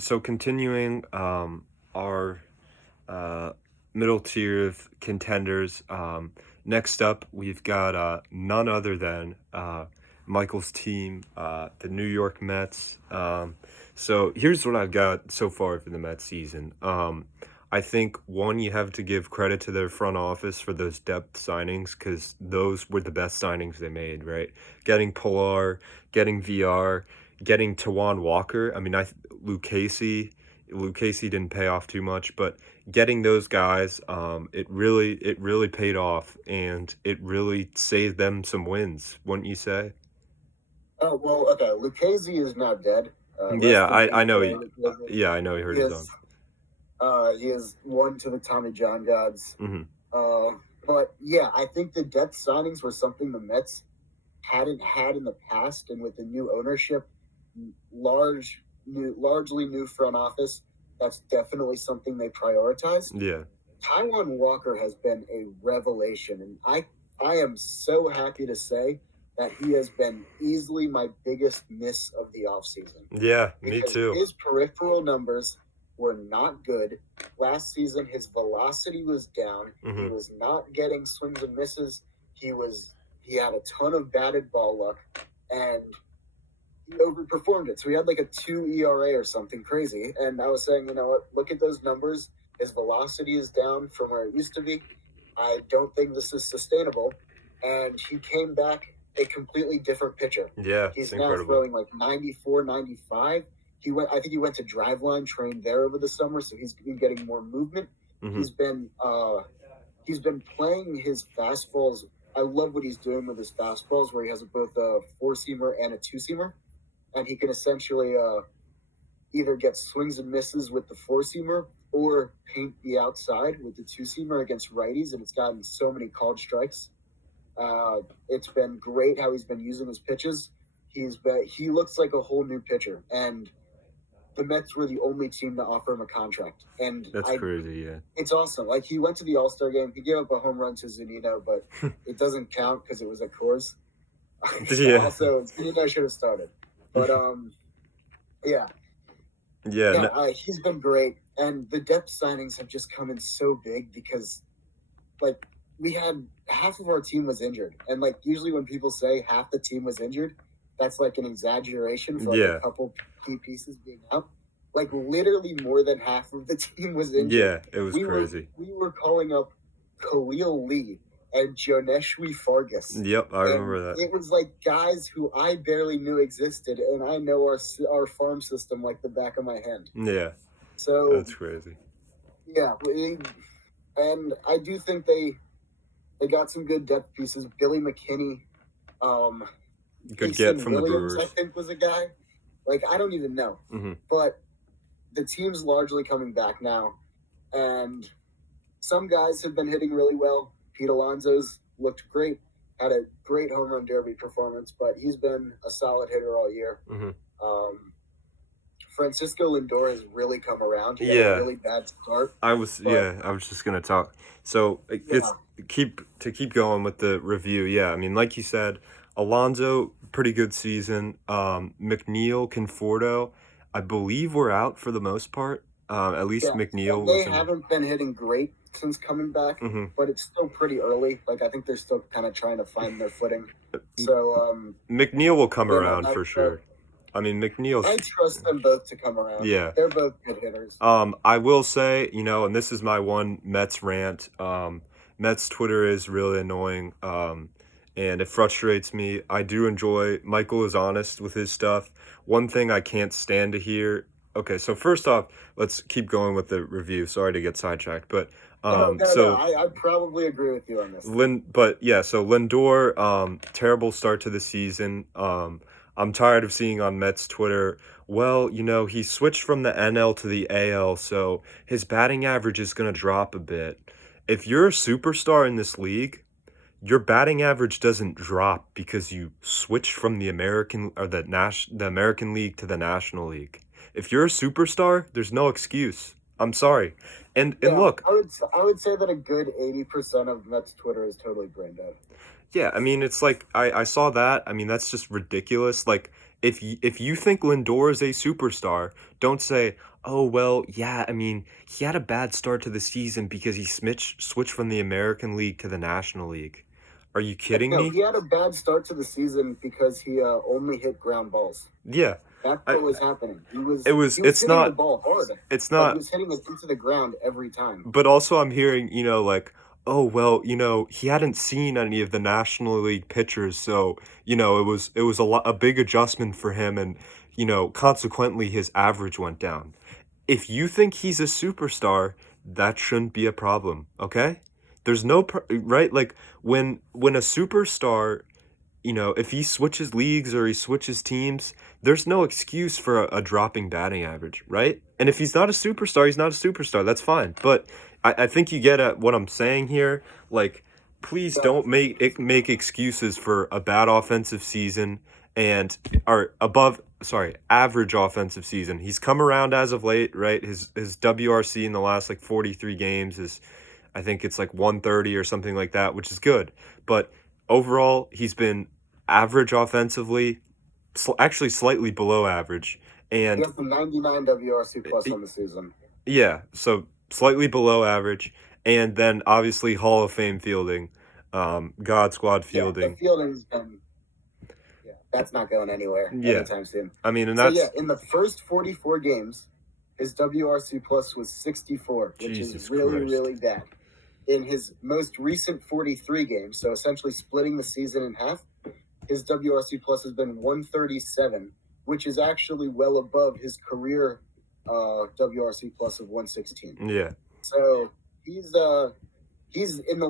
So continuing our uh, middle tier of contenders. Next up, we've got none other than Michael's team, the New York Mets. So here's what I've got so far for the Mets season. I think one, you have to give credit to their front office for those depth signings because those were the best signings they made, right? Getting Pilar, getting VR, getting Tawan Walker. I mean, Luke Casey. Luke Casey didn't pay off too much, but getting those guys, it really paid off, and it really saved them some wins, wouldn't you say? Oh well, okay. Lucchese is now dead. Yeah, Rest in I peace, know. Lucchese. Yeah, I know he He hurt his is own. he is one to the Tommy John gods. Hmm. Uh, but yeah, I think the depth signings were something the Mets hadn't had in the past, and with the new ownership, largely new front office, that's definitely something they prioritized. Yeah, Taiwan Walker has been a revelation, and I am so happy to say that he has been easily my biggest miss of the offseason yeah, me because too. his peripheral numbers were not good. Last season, his velocity was down. He Hmm. was not getting swings and misses. He had a ton of batted ball luck, and he overperformed it. So he had like a 2 ERA or something crazy. And I was saying, you know what? Look at those numbers. His velocity is down from where it used to be. I don't think this is sustainable. And he came back a completely different pitcher. Yeah, it's He's now incredible. throwing like 94, 95. I think he went to Driveline, trained there over the summer, so he's been getting more movement. Hmm. He's been he's been playing his fastballs. I love what he's doing with his fastballs, where he has both a four seamer and a two seamer, and he can essentially either get swings and misses with the four seamer or paint the outside with the two seamer against righties, and it's gotten so many called strikes. It's been great how he's been using his pitches. He looks like a whole new pitcher, and the Mets were the only team to offer him a contract, and That's crazy. Yeah. it's awesome. Like he went to the All Star game, he gave up a home run to Zunino, but it doesn't count because it was at Coors. Yeah. Also, Zunino should have started, but yeah, Yeah. yeah, No, he's been great, and the depth signings have just come in so big because like we had half of our team was injured, and like usually when people say half the team was injured, that's like an exaggeration for like a yeah. couple key pieces being out. Like literally more than half of the team was injured. Yeah, it was We were crazy. we were calling up Khalil Lee and Joneshwi Fargas, Yep, I and remember that. it was like guys who I barely knew existed, and I know our farm system like the back of my hand. Yeah, So that's crazy. yeah, and I do think they got some good depth pieces. Billy McKinney, um, Good get Jason from the Williams, I Brewers. think was a guy. Like I don't even know, Hmm. but the team's largely coming back now, and some guys have been hitting really well. Pete Alonso's looked great, had a great home run derby performance, but he's been a solid hitter all year. Hmm. Um, Francisco Lindor has really come around. He had a Yeah, really bad start, but I was just gonna talk. So it's yeah, keep going with the review. Yeah, I mean, like you said, Alonso, pretty good season. McNeil, Conforto, I believe we're out for the most part. At least yeah, McNeil and they was in. haven't been hitting great since coming back, Hmm. but it's still pretty early. Like I think they're still kind of trying to find their footing. So McNeil will come you know, around for sure. I mean, I McNeil's. trust them both to come around. Yeah. They're both good hitters. I will say, and this is my one Mets rant. Mets Twitter is really annoying. And it frustrates me. I do enjoy Michael is honest with his stuff. One thing I can't stand to hear. Okay, so first off, let's keep going with the review. Sorry to get sidetracked, but No, no, no. so I probably agree with you on this. so Lindor, terrible start to the season. I'm tired of seeing on Mets Twitter, well, he switched from the NL to the AL, so his batting average is going to drop a bit. If you're a superstar in this league, your batting average doesn't drop because you switch from the American or the American League to the National League. If you're a superstar, there's no excuse. I'm sorry. And Yeah, look, I would say that a good 80% of Mets Twitter is totally brain dead. yeah, I mean, it's like I saw that. I mean, that's just ridiculous. Like if you think Lindor is a superstar, don't say, "Oh, well, yeah, I mean, he had a bad start to the season because he switched from the American League to the National League." Are you kidding No, me? he had a bad start to the season because he only hit ground balls. Yeah. That's I what was happening. He it was was he was it's hitting the not ball hard. it's Like he not was hitting it into the ground every time. but also I'm hearing, like, "Oh, well, he hadn't seen any of the National League pitchers, so, it was a big adjustment for him and, consequently his average went down." If you think he's a superstar, that shouldn't be a problem, okay? There's no right? Like when a superstar, if he switches leagues or he switches teams, there's no excuse for a dropping batting average, right? And if he's not a superstar, he's not a superstar. That's fine. But I think you get at what I'm saying here. Like, please But don't make excuses for a bad offensive season and or above sorry, average offensive season. He's come around as of late, right? His WRC in the last like 43 games is, I think it's like 130 or something like that, which is good. But overall, he's been average offensively, actually slightly below average. he And has the 99 WRC plus y- on the season. yeah, so slightly below average. And then obviously Hall of Fame fielding, God Squad Yeah, the fielding. fielding's been yeah, that's not going anywhere Yeah, anytime soon. I mean, and So yeah, that's in the first 44 games, his WRC plus was 64, which is Jesus really, Christ. really bad. In his most recent 43 games, so essentially splitting the season in half, his WRC plus has been 137, which is actually well above his career WRC plus of 116. Yeah, So he's in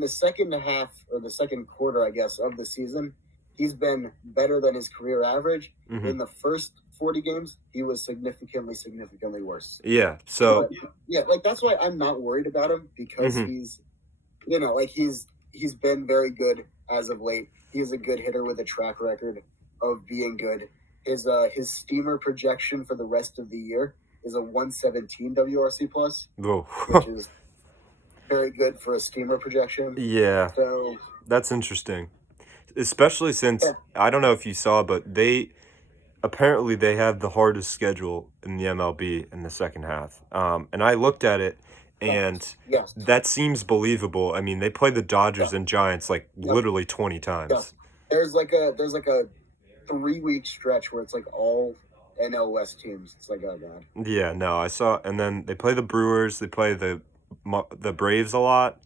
the second half or the second quarter, I guess, of the season. He's been better than his career average. hmm In the first 40 games, he was significantly worse. yeah. So, But yeah, like that's why I'm not worried about him because hmm he's, like he's been very good as of late. He's a good hitter with a track record of being good. His steamer projection for the rest of the year is a 117 WRC plus, whoa. which is very good for a steamer projection. Yeah, So that's interesting. Especially since yeah, I don't know if you saw, but they have the hardest schedule in the MLB in the second half. And I looked at it, and yes, that seems believable. I mean, they play the yeah, Dodgers and Giants like yep, literally 20 yeah. times. There's like a 3 week stretch where it's like all NL West teams. It's like, oh god. Yeah, no, I saw, and then they play the Brewers, they play the Braves a lot,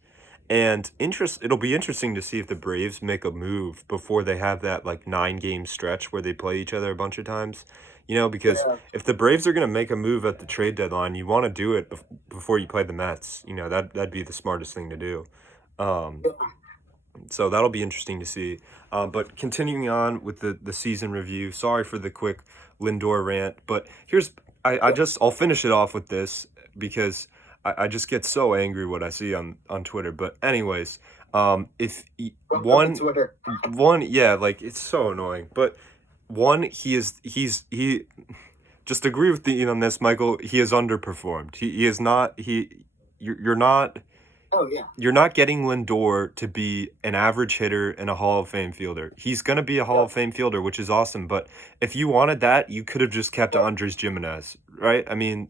and it'll be interesting to see if the Braves make a move before they have that like 9 game stretch where they play each other a bunch of times. Because Yeah, if the Braves are gonna make a move at the trade deadline, you want to do it before you play the Mets. That'd be the smartest thing to do. Um, yeah, so that'll be interesting to see. But continuing on with the season review, sorry for the quick Lindor rant, but yeah. I'll finish it off with this because I just get so angry what I see on Twitter. But anyways, if Welcome to Twitter. yeah, like it's so annoying. But one, he just agree with the on this, Michael. He has underperformed. He is not you're not Oh yeah, you're not getting Lindor to be an average hitter and a Hall of Fame fielder. He's going to be a Hall yeah, of Fame fielder, which is awesome. But if you wanted that, you could have just kept yeah. Andres Gimenez, right? I mean,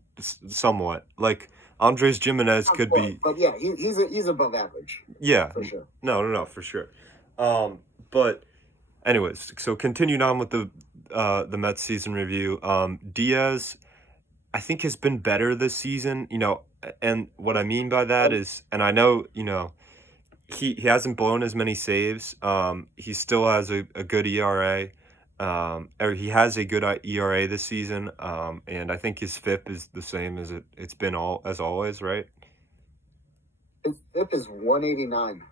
somewhat. Like, Andres Gimenez Not could quite, be, but yeah, he's above average yeah, for sure. no, for sure. But anyways, so continuing on with the Mets season review. Diaz, I think has been better this season. And what I mean by that And is, and I know, he hasn't blown as many saves. He still has a good ERA. Or he has a good ERA this season. And I think his FIP is the same as it's been always, right? his FIP is 189.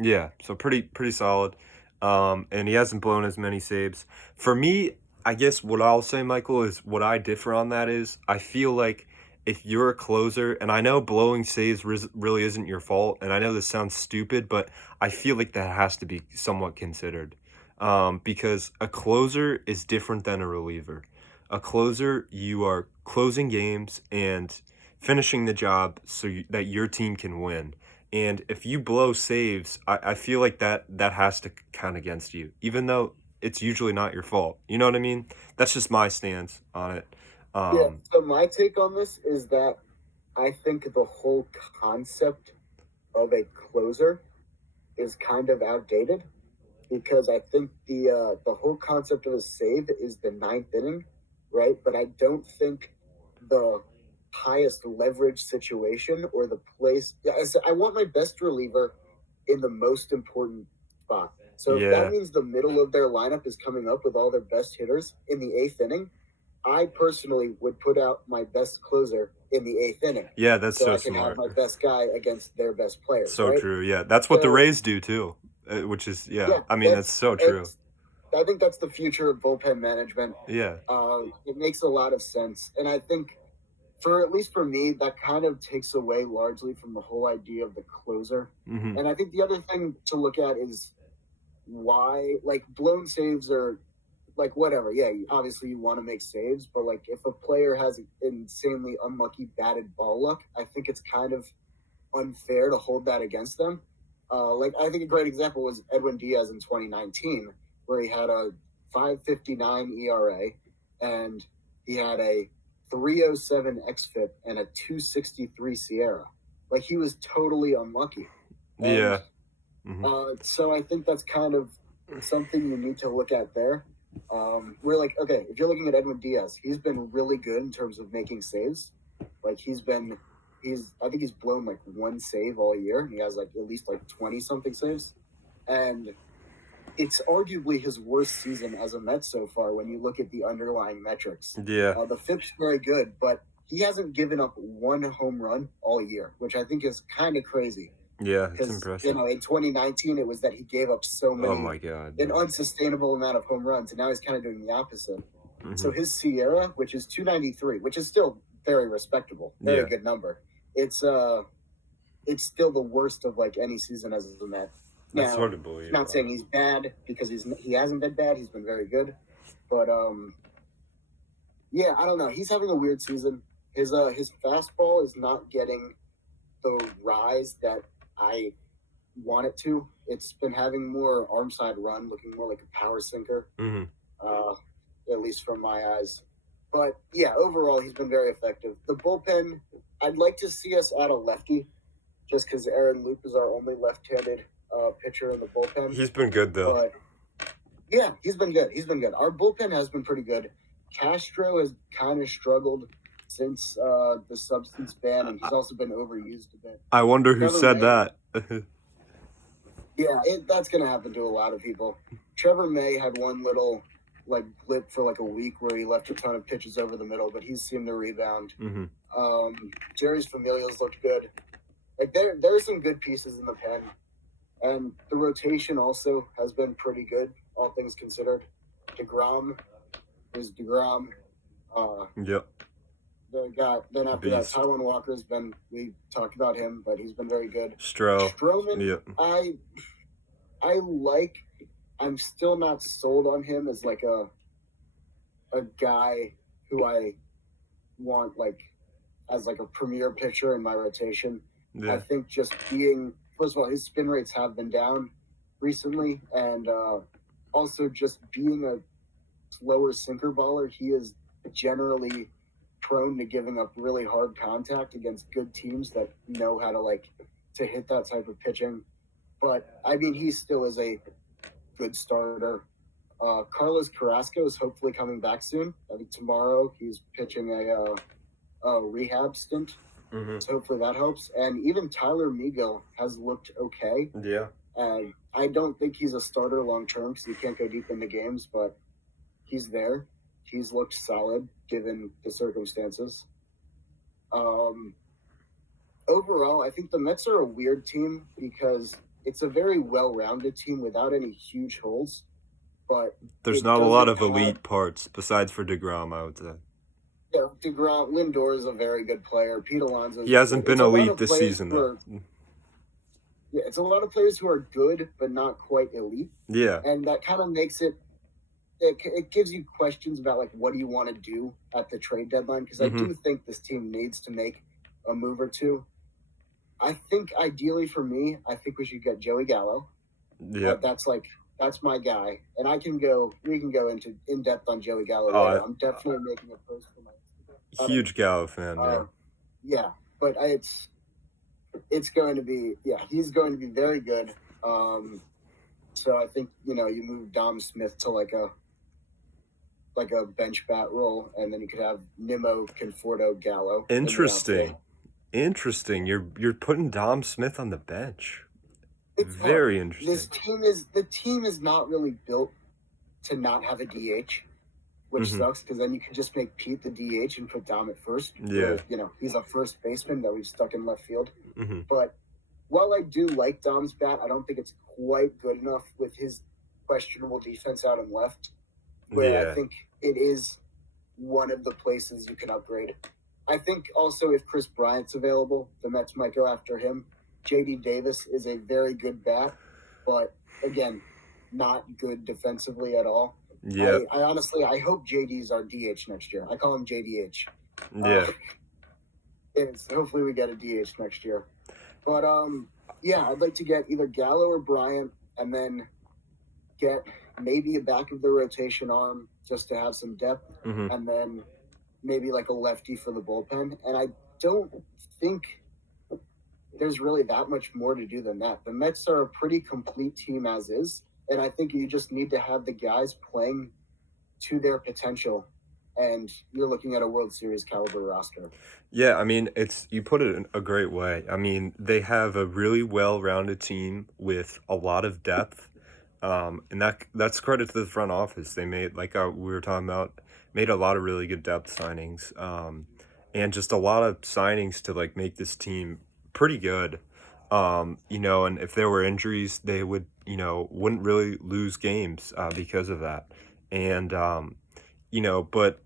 Yeah, so pretty solid. And he hasn't blown as many saves. For me, I guess what I'll say, Michael, is what I differ on that is I feel like if you're a closer, and I know blowing saves really isn't your fault, and I know this sounds stupid, but I feel like that has to be somewhat considered. Because a closer is different than a reliever. A closer, you are closing games and finishing the job that your team can win. And if you blow saves, I feel like that has to count against you. Even though it's usually not your fault. You know what I mean? That's just my stance on it. Yeah. Um, So my take on this is that I think the whole concept of a closer is kind of outdated because I think the whole concept of a save is the ninth inning, right? But I don't think the highest leverage situation or the place. Yeah, I want my best reliever in the most important spot. So if that yeah, means the middle of their lineup is coming up with all their best hitters in the eighth inning, I personally would put out my best closer in the eighth inning yeah, that's so so I can have smart. my best guy against their best players, So right? true. Yeah, that's what the So Rays do too, which is yeah. yeah, I mean, that's so true. it's I think that's the future of bullpen management. Yeah. It makes a lot of sense, and I think for at least for me, that kind of takes away largely from the whole idea of the closer. Hmm. And I think the other thing to look at is why like blown saves are like whatever. Yeah, obviously you want to make saves, but like if a player has insanely unlucky batted ball luck, I think it's kind of unfair to hold that against them. Like I think a great example was Edwin Diaz in 2019, where he had a 5.59 ERA and he had a 307 xFIP and a 263 Sierra. Like he was totally unlucky, and Yeah. Hmm. so I think that's kind of something you need to look at there. We're like, okay, if you're looking at Edwin Diaz, he's been really good in terms of making saves. Like I think he's blown like one save all year. He has like at least like 20 something saves. And it's arguably his worst season as a Met so far when you look at the underlying metrics. Yeah. The FIP's very good, but he hasn't given up one home run all year, which I think is kind of crazy Yeah, it's because impressive. in 2019 it was that he gave up so Oh many my God. an unsustainable amount of home runs, and now he's kind of doing the opposite. So Hmm. his Sierra, which is 293, which is still very respectable, very Yeah, good number. It's still the worst of like any season as a Met. that's Now, hard to believe. not saying he's bad because he hasn't been bad. He's been very good, but yeah, I don't know. He's having a weird season. His fastball is not getting the rise that I want it to. It's been having more arm side run, looking more like a power sinker, Hmm. uh, at least from my eyes. But yeah, overall, he's been very effective. The bullpen, I'd like to see us add a lefty, just because Aaron Loop is our only left-handed pitcher in the bullpen. He's been good though. But yeah, he's been good. He's been good. Our bullpen has been pretty good. Castro has kind of struggled since the substance ban, and he's also been overused a bit. I wonder who Trevor said May, that. yeah, that's gonna happen to a lot of people. Trevor May had one little like blip for like a week where he left a ton of pitches over the middle, but he's seemed to rebound. Hmm. Jerry's Familias looked good. Like there's some good pieces in the pen, and the rotation also has been pretty good, all things considered. DeGrom is DeGrom. Yep. Then after Beast. that, Taiwan Walker's been. We talked about him, but he's been very good. Stro. Stroman, Yep. I like. I'm still not sold on him as like a guy who I want like as like a premier pitcher in my rotation. I Yeah. think just being first of all, his spin rates have been down recently, and also just being a slower sinker baller, he is generally prone to giving up really hard contact against good teams that know how to like to hit that type of pitching. But I mean, he still is a good starter. Carlos Carrasco is hopefully coming back soon. I think tomorrow he's pitching a rehab stint, Hmm. so hopefully that helps. And even Tyler Meagle has looked okay. Yeah. I don't think he's a starter long term because he can't go deep into games, but he's there. He's looked solid given the circumstances. Um, Overall, I think the Mets are a weird team because it's a very well-rounded team without any huge holes, but There's it not a lot doesn't of have. elite parts besides for DeGrom, I would say. Yeah, Degrom, Lindor is a very good player. Pete Alonso He is good. hasn't been It's a lot elite of this players season who though. are. Yeah, it's a lot of players who are good but not quite elite, Yeah. and that kind of makes it. It gives you questions about like what do you want to do at the trade deadline because I Hmm. do think this team needs to make a move or two. I think ideally for me, I think we should get Joey Gallo. Yeah. That's like That's my guy, and we can go into in depth on Joey Gallo later. Oh, I'm definitely making a post for my Instagram about him. huge Gallo fan, yeah. Yeah, but it's going to be, yeah, he's going to be very good. So I think, you know, you move Dom Smith to like a bench bat role, and then you could have Nimmo, Conforto, Gallo. Interesting. Interesting. You're putting Dom Smith on the bench. It's hard. Very interesting. The team is not really built to not have a DH, which sucks, because then you can just make Pete the DH and put Dom at first. Yeah. Where, you know, he's a first baseman that we've stuck in left field. Mm-hmm. But while I do like Dom's bat, I don't think it's quite good enough with his questionable defense out in left, where I think it is one of the places you can upgrade. I think also if Chris Bryant's available, the Mets might go after him. J.D. Davis is a very good bat, but again, not good defensively at all. Yeah. I honestly, I hope JD's our DH next year. I call him JDH. Yeah. Hopefully we get a DH next year. But yeah, I'd like to get either Gallo or Bryant, and then get maybe a back of the rotation arm just to have some depth, and then maybe like a lefty for the bullpen. And I don't think there's really that much more to do than that. The Mets are a pretty complete team as is, and I think you just need to have the guys playing to their potential, and you're looking at a World Series caliber roster. Yeah, I mean, you put it in a great way. I mean, they have a really well-rounded team with a lot of depth, and that's credit to the front office. They made, like we were talking about, made a lot of really good depth signings, and just a lot of signings to like make this team pretty good. You know, and if there were injuries, they would, you know, wouldn't really lose games because of that. And you know, but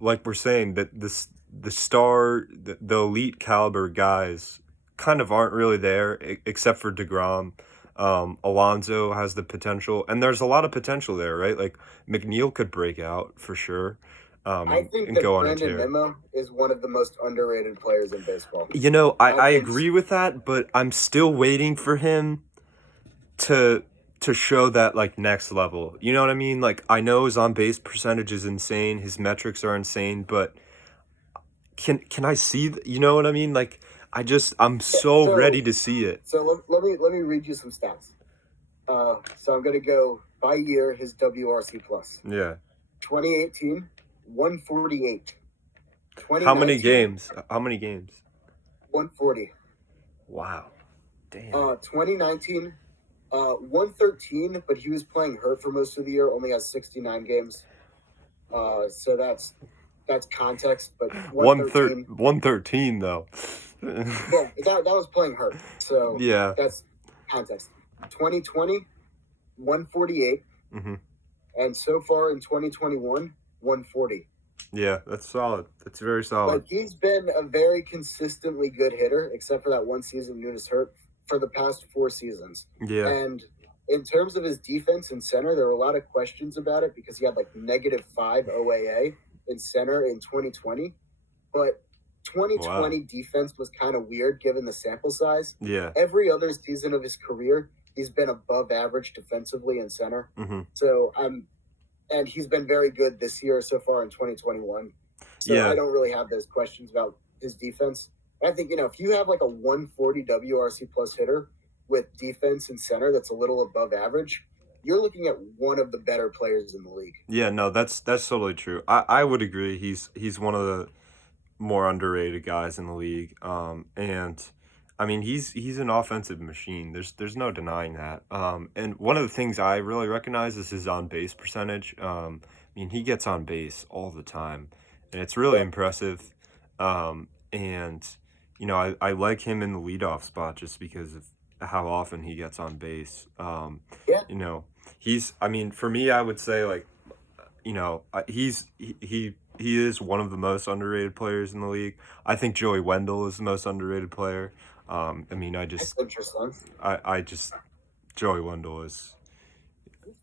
like we're saying, that the elite caliber guys kind of aren't really there, except for DeGrom. Alonso has the potential, and there's a lot of potential there, right? Like McNeil could break out for sure. I think that Brandon Nimmo is one of the most underrated players in baseball. You know, I agree with that, but I'm still waiting for him to show that like next level. You know what I mean? Like, I know his on base percentage is insane, his metrics are insane, but can I see you know what I mean? Like, I'm so ready to see it. So let me read you some stats. So I'm gonna go by year his WRC plus. Yeah. 2018, 148. How many games? 140. Wow. Damn. 2019, 113, but he was playing hurt for most of the year. Only has 69 games. So that's context. But 113 though. Yeah, that was playing hurt. So yeah, that's context. 2020, 148. And so far in 2021, 140. Yeah, that's solid. That's very solid. Like, he's been a very consistently good hitter, except for that one season Nunes hurt, for the past 4 seasons. Yeah. And in terms of his defense in center, there were a lot of questions about it because he had like -5 OAA in center in 2020. But 2020 defense was kind of weird given the sample size. Yeah. Every other season of his career, he's been above average defensively in center. So and he's been very good this year so far in 2021. So I don't really have those questions about his defense. I think, you know, if you have like a 140 WRC plus hitter with defense and center that's a little above average, you're looking at one of the better players in the league. Yeah, no, that's totally true. I would agree. He's one of the more underrated guys in the league. And I mean, he's an offensive machine. There's no denying that. And one of the things I really recognize is his on base percentage. I mean, he gets on base all the time, and it's really impressive. And you know, I like him in the leadoff spot just because of how often he gets on base. You know, I mean, for me, I would say, like, you know, he is one of the most underrated players in the league. I think Joey Wendell is the most underrated player. I mean, That's interesting. Joey Wendell is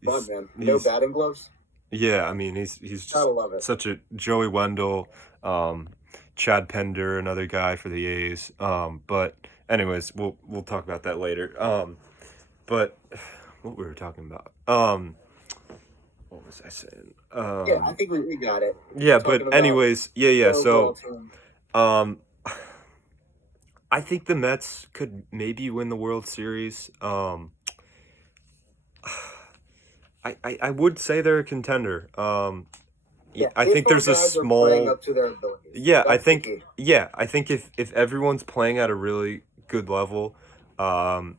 fun, man. No batting gloves. Yeah, I mean, he's just such a Joey Wendell, Chad Pender, another guy for the A's. But anyways, we'll talk about that later. But what we were talking about. What was I saying? Yeah, I think we got it. We're Yeah, but talking about anyways, yeah, the yeah. overall So, team. um, I think the Mets could maybe win the World Series. I would say they're a contender. Yeah, Yeah, I if think our there's a guys are playing small. up to their abilities, Yeah, that's the key. I think if everyone's playing at a really good level, um,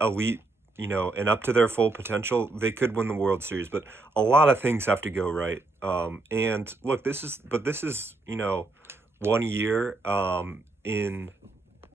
elite, and up to their full potential, they could win the World Series. But a lot of things have to go right. And look, this is 1 year in